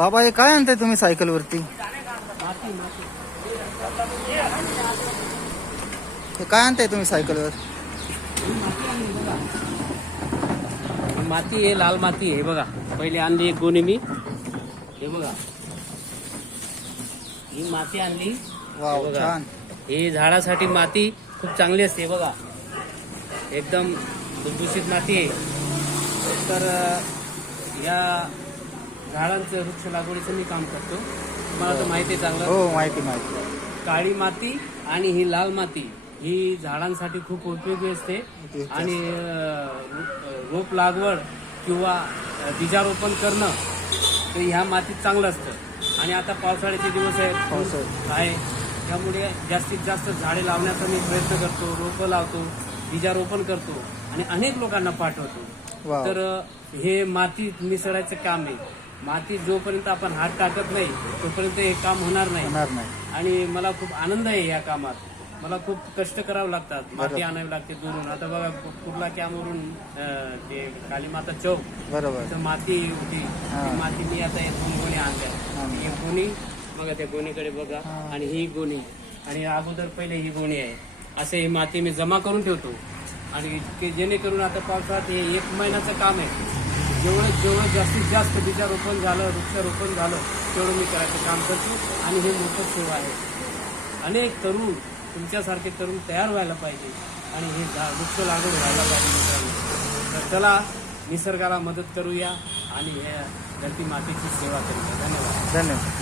बाबा हे काय आणताय तुम्ही सायकलवरती? माती माती हे काय आणताय तुम्ही सायकलवर? माती आहे लाल माती आहे बघा. पहिले आणली एक गोणी मी. हे बघा. ही माती आणली. वाव हे बघा. ही झाडासाठी माती खूप चांगली असते बघा. एकदम भुसभुशीत माती आहे. तर या झाडांचं वृक्ष लागवडीचं मी काम करतो. तुम्हाला तर माहिती आहे चांगलं. हो माहिती माहिती. काळी माती आणि ही लाल माती ही झाडांसाठी खूप उपयोगी असते. आणि रोप लागवड किंवा बीजारोपण करणं तर ह्या मातीत चांगलं असतं. आणि आता पावसाळ्याचे दिवस आहेत. आहे. त्यामुळे जास्तीत जास्त झाडे लावण्याचा मी प्रयत्न करतो रोपं लावतो बीजारोपण करतो आणि अनेक लोकांना पाठवतो. तर हे मातीत मिसळायचं काम आहे. माती जोपर्यंत आपण हात टाकत नाही तोपर्यंत हे काम होणार नाही. होणार नाही. आणि मला खूप आनंद आहे या कामात. मला खूप कष्ट करावं लागतात. माती. आणावी लागते दुरून. आता बघा कु- कुर्ला कॅमवरून अ, ते कालीमाता चौक. बरोबर. तिथं माती होती. हा. ती माती मी आता या दोन गोणी आणल्या. आणल्या. ही गोणी बघा त्या गोणीकडे बघा. हा. आणि ही गोणी. आणि अगोदर पहिले ही गोणी आहे. असे ही माती मी जमा करून ठेवतो. आणि जेणेकरून आता पावसाळ्यात हे एक महिन्याचं काम आहे. जेवढं जेवढं जास्तीत जास्त बीजारोपण झालं वृक्षारोपण झालं तेवढं मी करायचं काम करतो आणि हे मोठं सेवा आहे. अनेक तरुण तुमच्यासारखे तरुण तयार व्हायला पाहिजे आणि हे वृक्ष लागवड व्हायला पाहिजे तर चला निसर्गाला मदत करूया आणि या धरती मातेची सेवा करूया. धन्यवाद. धन्यवाद.